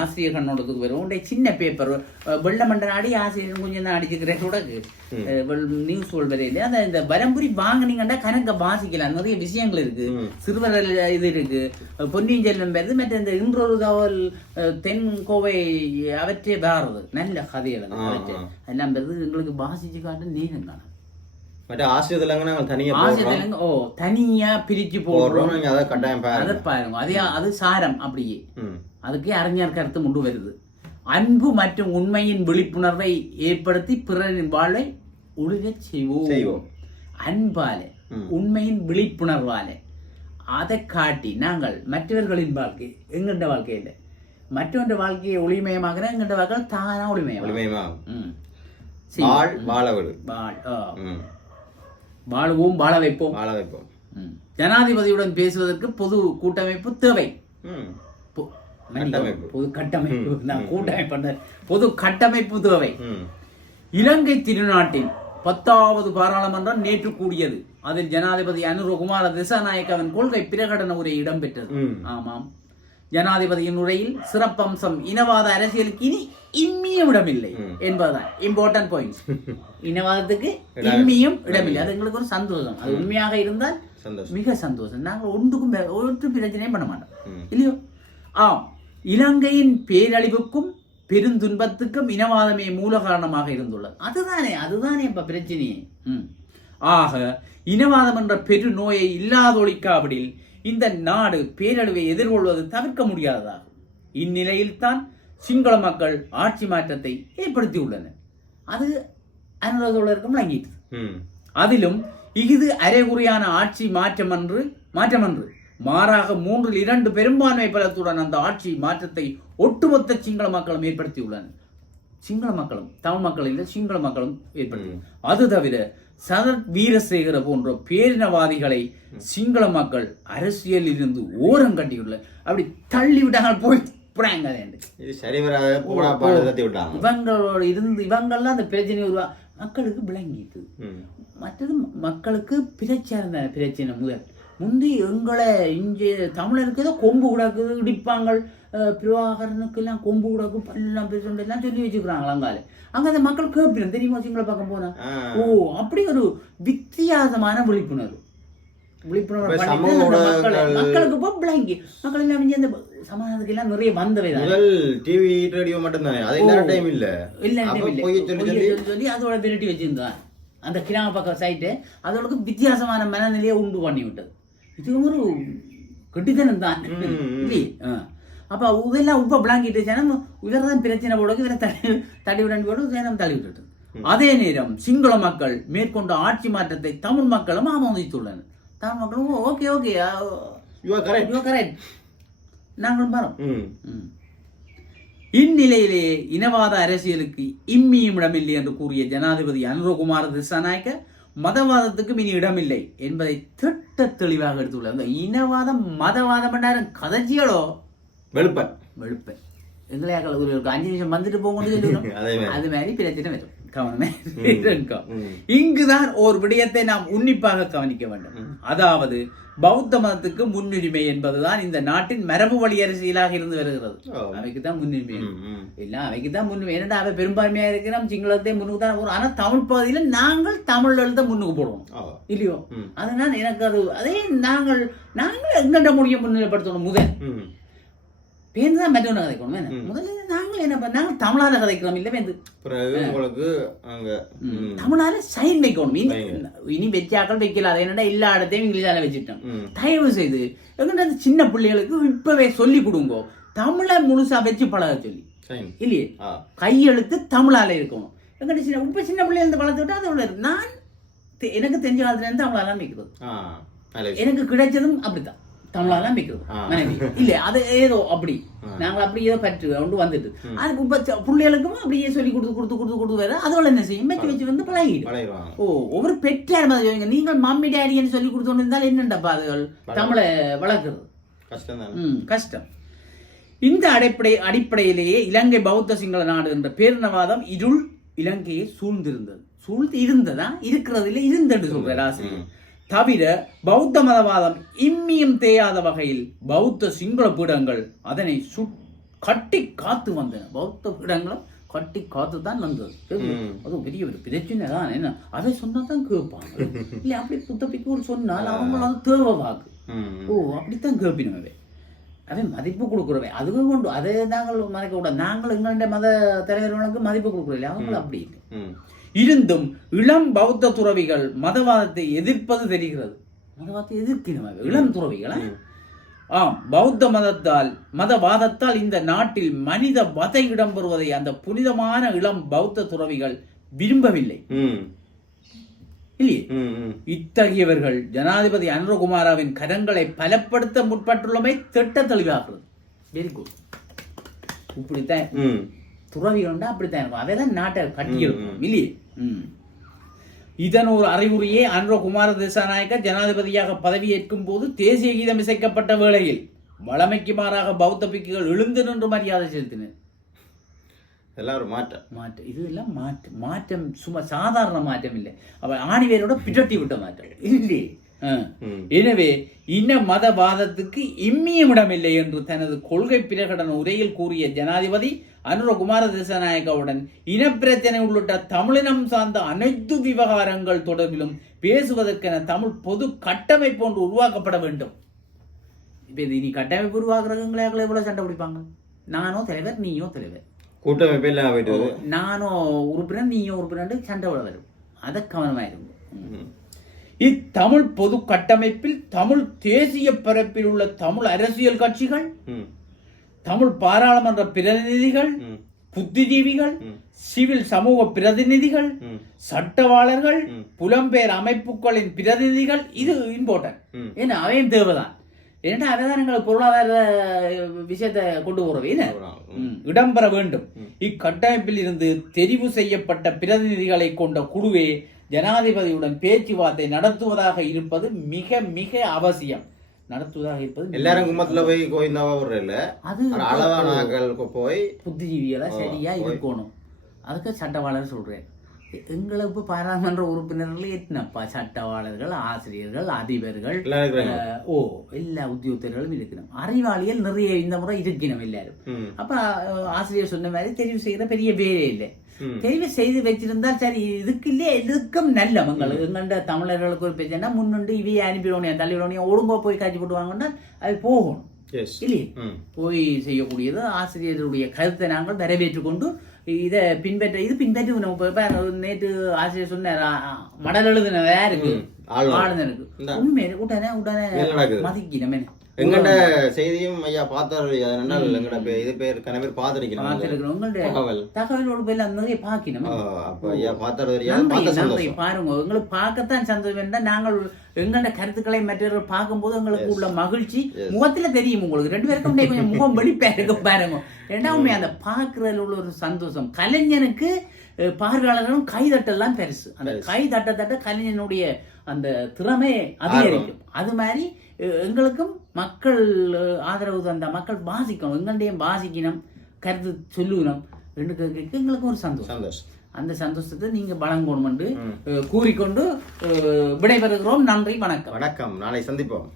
ஆசிரியர் கண்ணோட்டத்துக்கு வரும். உடைய சின்ன பேப்பர் வெள்ளமண்டன் ஆடி ஆசிரியர் கொஞ்சம் தான் அடிச்சுக்கிறேன் தொடக்கு நியூஸ் வரையில அந்த இந்த வரம்புரி வாங்கினீங்கன்னா கணக்க வாசிக்கலாம். நிறைய விஷயங்கள் இருக்கு. சிறுவர் இது இருக்கு. பொன்னியின் செல்வன் வருது மற்ற இந்த இன்றொரு தகவல் தென் கோவை அவற்றே வேறுது நல்ல கதைகள். அவற்றை எல்லாம் வருது எங்களுக்கு வாசிச்சு காட்டு நேரம் காணும். மற்ற ஆசிரியர் நாங்கள் போடுறோம். ஆசிரியர் ஓ அதை கட்டாயம் அதை பாருங்க. அது அது சாரம் அப்படியே. அதுக்கு அறிஞர் கருத்து முண்டு வருது. அன்பு மற்றும் உண்மையின் விழிப்புணர்வை ஏற்படுத்தி பிறரின் வாழை ஒழுகச் செய்வோம். செய்வோம். அன்பாலே. உண்மையின் விழிப்புணர்வாலே. அதை காட்டி நாங்கள் மற்றவர்களின் வாழ்க்கை எங்கண்ட வாழ்க்கையில் மற்றொன்ற வாழ்க்கையை ஒளிமயமாகிற எங்கண்ட வாழ்க்கை தானா ஒளிமயம் வலிமையுமா ம். வாழ் வாழ. வாழுவோம் வாழ வைப்போம். வாழ வைப்போம். ஜனாதிபதியுடன் பேசுவதற்கு பொது கூட்டமைப்பு தேவை. பொது கட்டமைப்பு. நான் கூட்டமைப்பு பொது கட்டமைப்பு தேவை. இலங்கை திருநாட்டின் பத்தாவது பாராளுமன்றம் நேற்று கூடியது. அதில் ஜனாதிபதி அனுரகுமார திசாநாயக்கவின் கொள்கை பிரகடன உரை இடம்பெற்றது. ஆமாம். ஜனாதிபதியின் உரையில் சிறப்பம்சம் இனவாத அரசியலுக்கு இனி இம்மியும் இடமில்லை. என்பதுதான். இம்பார்ட்டன்ட் பாயிண்ட் இனவாதத்துக்கு இம்மியும் இடமில்லை அது எங்களுக்கு ஒரு சந்தோஷம். அது உண்மையாக இருந்தால் மிக சந்தோஷம். நாங்கள் ஒன்றுக்கும் ஒரு பிரச்சனையும் பண்ண மாட்டோம். இல்லையோ? ஆம். இலங்கையின் பேரழிவுக்கும் பெருந்துன்பத்துக்கும் இனவாதமே மூல காரணமாக இருந்துள்ளது. அதுதானே அதுதானே இப்ப பிரச்சனையே ம். ஆக இனவாதம் என்ற பெரு நோயை இல்லாதொழிக்காவிடில் இந்த நாடு பேரழிவை எதிர்கொள்வது தவிர்க்க முடியாததாகும். இந்நிலையில்தான் சிங்கள மக்கள் ஆட்சி மாற்றத்தை ஏற்படுத்தியுள்ளனர். அது அனுராதோழருக்கும் விளங்கிட்டு. அதிலும் இஃது அரைகுறையான ஆட்சி மாற்றமன்று மாற்றமன்று மாறாக மூன்றில் இரண்டு பெரும்பான்மை பலத்துடன் அந்த ஆட்சி மாற்றத்தை ஒட்டுமொத்த சிங்கள மக்களும் ஏற்படுத்தியுள்ளனர் சிங்கள மக்களும் தமிழ் மக்கள் இல்லை சிங்கள மக்களும் ஏற்படுத்தி அது தவிர சரத் வீரசேகர போன்ற பேரினவாதிகளை சிங்கள மக்கள் அரசியலில் இருந்து ஓரம் கட்டியுள்ள அப்படி தள்ளி விட்டாங்க. போய் இவங்களோட இருந்து இவங்கெல்லாம் அந்த பிரச்சனை உருவா மக்களுக்கு விளங்கிட்டு. மற்றது மக்களுக்கு பிரச்சனை பிரச்சனை முதல். முந்தி எங்களை இங்கே தமிழருக்கு ஏதோ கொம்பு கிடக்குது இடிப்பாங்க அஹ், பிரபாகரனுக்கு எல்லாம் கொம்பு கிடக்கு பல்லாம் எல்லாம் சொல்லி வச்சுக்கிறாங்களா அங்கால. அங்க அந்த மக்கள் கேட்பிடும் தெரியுமா சிங்கள பக்கம் போனா? ஆ. ஓ அப்படி ஒரு வித்தியாசமான விழிப்புணர்வு. விழிப்புணர்வு மக்களுக்கு இப்போ பிளாங்கி மக்கள் எல்லாம் இங்க அந்த சமாதானத்துக்கு எல்லாம் நிறைய வந்தவை முதல் டிவி ரேடியோ மட்டும் தானே அது எல்லா டைம் இல்ல. இல்ல சொல்லி அதோட விரட்டி வச்சிருந்தான் அந்த கிராம பக்கம் சைட்டு அதோட வித்தியாசமான மனநிலையை உண்டு பண்ணி விட்டது இது ஒரு கெட்டித்தனம் தான். இல்லையே. அப்ப இதெல்லாம் உப்ப பிளாங்கிட்டு ஜனம் இவர் தான் பிரச்சனை போடுக்கு இவரை தள்ளி தள்ளி விட போடு ஜனம் தள்ளி விட்டுட்டு. அதே நேரம் சிங்கள மக்கள் மேற்கொண்ட ஆட்சி மாற்றத்தை தமிழ் மக்களும் ஆமோதித்துள்ளனர் தமிழ் மக்களும் ஓகே ஓகே கரெக்ட் நாங்களும் வரோம் ம். ம். இந்நிலையிலே இனவாத அரசியலுக்கு இம்மியும் இடமில்லை என்று கூறிய ஜனாதிபதி அனுரகுமார திசாநாயக்க மதவாதத்துக்கும் இனி இடமில்லை என்பதை திட்ட தெளிவாக எடுத்துள்ளார் இந்த இனவாதம் மதவாதம் என்றாலும் கதைச்சியலோ? வெளுப்பன். வெளுப்பேன். ஒரு ஒரு அஞ்சு நிமிஷம் வந்துட்டு அதே மாதிரி. அது மாதிரி பிரச்சனை வரும். கவனமே. இங்குதான் ஒரு விடயத்தை நாம் உன்னிப்பாக கவனிக்க வேண்டும் அதாவது பௌத்த மதத்துக்கு முன்னுரிமை என்பதுதான் இந்த நாட்டின் மரபு வழி அரசியலாக இருந்து வருகிறது. அவைக்கு தான் முன்னுரிமை. இல்ல அவைக்கு தான் முன்னுரிமை ஏன்னா அவை பெரும்பான்மையா இருக்கிறோம் சிங்களத்தை முன்னுக்கு தான் ஆனா தமிழ் பகுதியில நாங்கள் தமிழ் எழுத முன்னுக்கு போடுவோம். இல்லையோ. அதனால எனக்கு அது அதே நாங்கள் நாங்கள் எங்கண்ட முடிய முன்னிலைப்படுத்தணும் முதல். பேருந்து தான் மற்றவங்க கதைக்கணும் என்ன? முதல்ல நாங்கள் என்ன நாங்கள் தமிழால கதைக்கிறோம் இல்லை பேருந்து. பிறகு உங்களுக்கு அங்க. தமிழால சைன் வைக்கணும். இனி. இனி வெச்சாக்கள் வைக்கல. அது என்னடா எல்லா இடத்தையும் இங்கிலீஷால வச்சுட்டோம். தயவு செய்து எங்கிட்ட சின்ன பிள்ளைகளுக்கு இப்பவே சொல்லி கொடுங்க. தமிழை முழுசா வச்சு பழக சொல்லி. இல்லையே? கையெழுத்து தமிழால இருக்கணும். எங்கிட்ட சின்ன இப்ப சின்ன பிள்ளைகள் இருந்து வளர்த்து விட்டா அதோட இருக்கு. நான் எனக்கு தெரிஞ்ச காலத்துல இருந்து தமிழால வைக்கிறது. எனக்கு கிடைச்சதும் அப்படித்தான். தமிழால வைக்கிறது ஆ. மனைவி. இல்ல அது ஏதோ அப்படி. நாங்கள் அப்படி ஏதோ பற்று கொண்டு வந்துட்டு இப்ப ச- பிள்ளைகளுக்கும் அப்படியே சொல்லி கொடுத்து கொடுத்து கொடுத்து கொடுத்து வர அதோட என்ன செய்யும்? வச்சு வச்சு வந்து பழகிடும். ஓ ஒவ்வொரு பெற்றார் மாதிரி சொல்லுங்க நீங்கள் மம்மி டேடின்னு சொல்லி கொடுத்தோன்னு இருந்தால் என்னண்டப்பா அதுகள் தமிழை வளர்க்குறது. கஷ்டம் தானே ம் கஷ்டம். இந்த அடிப்படை அடிப்படையிலேயே இலங்கை பௌத்த சிங்கள நாடு என்ற பேரினவாதம் இருள் இலங்கையை சூழ்ந்திருந்தது. சூழ்ந்து இருந்ததா? இருக்கிறதுல இருந்தது சொல்றார் ஆசிரியர். தவிர பௌத்த மதவாதம் இம்மியும் தேயாத வகையில் பௌத்த சிங்கள பீடங்கள் அதனை சுட் கட்டி காத்து வந்தன. பௌத்த பீடங்களும் கட்டி காத்து தான் வந்தது. அதுவும் பெரிய ஒரு பிரச்சனை தான். என்ன? அதை சொன்னா தான் கேட்பாங்க இல்லை அப்படி புத்தப்பிக்கு ஒரு சொன்னால் அவங்க வந்து தேவை வாக்கு. ஓ அப்படித்தான் கேட்பினவே அவன் மதிப்பு கொடுக்குறவன். அதுவும் கொண்டு அதை நாங்கள் மதிக்க கூடாது நாங்கள் எங்களுடைய மத தலைவர்களுக்கு மதிப்பு கொடுக்குறோம் அவங்க அப்படி இல்லை. இருந்தும் இளம் பௌத்த துறவிகள் மதவாதத்தை எதிர்ப்பது தெரிகிறது. மதவாதத்தை எதிர்க்கிறவங்க இளம் துறவிகள்? ஆம் பௌத்த மதத்தால் மதவாதத்தால் இந்த நாட்டில் மனித வதை இடம்பெறுவதை அந்த புனிதமான இளம் பௌத்த துறவிகள் விரும்பவில்லை. இல்லையே. இத்தகையவர்கள் ஜனாதிபதி அனுரகுமாராவின் கரங்களை பலப்படுத்த முற்பட்டுள்ளமை திட்ட தெளிவாகிறது. வெரி குட் இப்படித்தான். துறவிகள்னா அப்படித்தான் இருக்கும். அதை தான் நாட்டை கட்டியிருக்கும் இல்லையே. இதன் ஒரு அறிகுறியே அனுரகுமார திசாநாயக்க ஜனாதிபதியாக பதவியேற்கும் போது தேசிய கீதம் இசைக்கப்பட்ட வேளையில் வழமைக்கு மாறாக பௌத்த பிக்குகள் எழுந்து நின்று மரியாதை செலுத்தினர். எல்லாம் ஒரு மாற்றம். மாற்றம் இது எல்லாம் மாற்றம் மாற்றம் சும்மா சாதாரண மாற்றம் இல்லை. அவன் ஆணிவேரோட பிடட்டி விட்ட மாற்றம். இல்லையே. எனவே இன மதவாதத்துக்கு இம்மியும் இடமில்லை என்று தனது கொள்கை பிரகடன உரையில் கூறிய ஜனாதிபதி அனுரகுமார திசாநாயக்கவுடன் இனப்பிரச்சனை உள்ளிட்ட தமிழினம் சார்ந்த அனைத்து விவகாரங்கள் தொடர்பிலும் பேசுவதற்கென தமிழ் பொது கட்டமைப்பு ஒன்று உருவாக்கப்பட வேண்டும். இப்போ இது இனி கட்டமைப்பு உருவாக்குறவங்களே எவ்வளோ சண்டை பிடிப்பாங்க? நானோ தலைவர் நீயோ தலைவர். கூட்டமைப்பு. நானோ உறுப்பினர் நீயோ உறுப்பினர் சண்டை வரும். அதை கவனமாயிருங்க ம். இத்தமிழ் பொது கட்டமைப்பில் தமிழ் தேசிய பரப்பில் உள்ள தமிழ் அரசியல் கட்சிகள். தமிழ் பாராளுமன்ற பிரதிநிதிகள். புத்திஜீவிகள். சிவில் சமூக பிரதிநிதிகள். சட்டவாளர்கள். புலம்பெயர் அமைப்புகளின் பிரதிநிதிகள் இது இம்பார்ட்டன்ட். ஏன்னா அவையும் தேவைதான் ஏன்னா அவைதான் எங்களுக்கு பொருளாதார விஷயத்தை கொண்டு போறவை என்ன இடம்பெற வேண்டும் இக்கட்டமைப்பில் இருந்து தெரிவு செய்யப்பட்ட பிரதிநிதிகளை கொண்ட குழுவே ஜனாதிபதியுடன் பேச்சுவார்த்தை நடத்துவதாக இருப்பது மிக மிக அவசியம். நடத்துவதாக இருப்பது எல்லாரும் கும்பத்துல போய் கோயிந்தாவா விடுறதில்ல அது ஒரு அளவான ஆட்களுக்கு போய் புத்திஜீவிகளா ஓ, சரியா. இருக்கணும். அதுக்கு சட்டவாளர் சொல்றேன். எங்களுக்கு பாராளுமன்ற உறுப்பினர்கள் எத்தனப்பா சட்டவாளர்கள் ஆசிரியர்கள் அதிபர்கள் ஓ எல்லா உத்தியோகத்தர்களும் இருக்கணும் அறிவாளிகள் நிறைய இந்த முறை இருக்கணும் எல்லாரும். அப்ப ஆசிரியர் சொன்ன மாதிரி தெரிவு செய்யற பெரிய பேரே இல்லை. ம். தெரிவு செய்து வச்சிருந்தால் சரி இதுக்கு இல்லையே இதுக்கும் நல்ல மங்கள் எங்கண்ட தமிழர்களுக்கு ஒரு பிரச்சனை முன்னுண்டு இவையை அனுப்பிடுவோம் தள்ளிவிடணும் ஒழுங்கா போய் காட்சி போட்டு வாங்கன்னா அது போகணும் இல்லையே. போய் செய்யக்கூடியது ஆசிரியர்களுடைய கருத்தை நாங்கள் வரவேற்றுக் கொண்டு இதை பின்பற்ற இது பின்பற்றி நம்ம நேற்று ஆசிரியர் சொன்னார் மடல் எழுதுன யாருக்கு ம். ஆளுநர். ஆளுநருக்கு. உண்மையில உடனே உடனே என்ன எங்கட செய்தியும் ஐயா பார்த்தாரு. அதனால எங்கட இது பேர் பார்த்துருக்கணும் பார்த்திருக்கிறோம். தகவல். தகவலோடு போய் எல்லாம் நிறைய பார்க்கணும். அப்ப ஐயா பார்த்தாரு பாருங்க எங்களுக்கு பார்க்கத்தான் சந்தோஷம் என்றால் நாங்கள் எங்களோட கருத்துக்களை மற்றவர்கள் பார்க்கும்போது எங்களுக்கு உள்ள மகிழ்ச்சி முகத்துல தெரியும் உங்களுக்கு. ரெண்டு பேருக்கும் கொஞ்சம் முகம் வெளிப்பா இருக்கு பாருங்க. ரெண்டாவுமே அந்த பார்க்கறதுல உள்ள ஒரு சந்தோஷம். கலைஞனுக்கு பார்வையாளர்களும் கைதட்டெல்லாம் பெருசு. அந்த கை தட்ட தட்ட கலைஞனுடைய அந்த திறமை அதிகரிக்கும். அது மாதிரி எங்களுக்கும் மக்கள் ஆதரவு தந்த மக்கள் பாசிக்கணும் எங்கள்டையும் பாசிக்கணும் கருத்து சொல்லணும். ரெண்டு கேட்க எங்களுக்கும் ஒரு சந்தோஷம். சந்தோஷம். அந்த சந்தோஷத்தை நீங்க வழங்கணும் என்று கூறிக்கொண்டு விடைபெறுகிறோம். நன்றி வணக்கம். வணக்கம். நாளை சந்திப்போம்.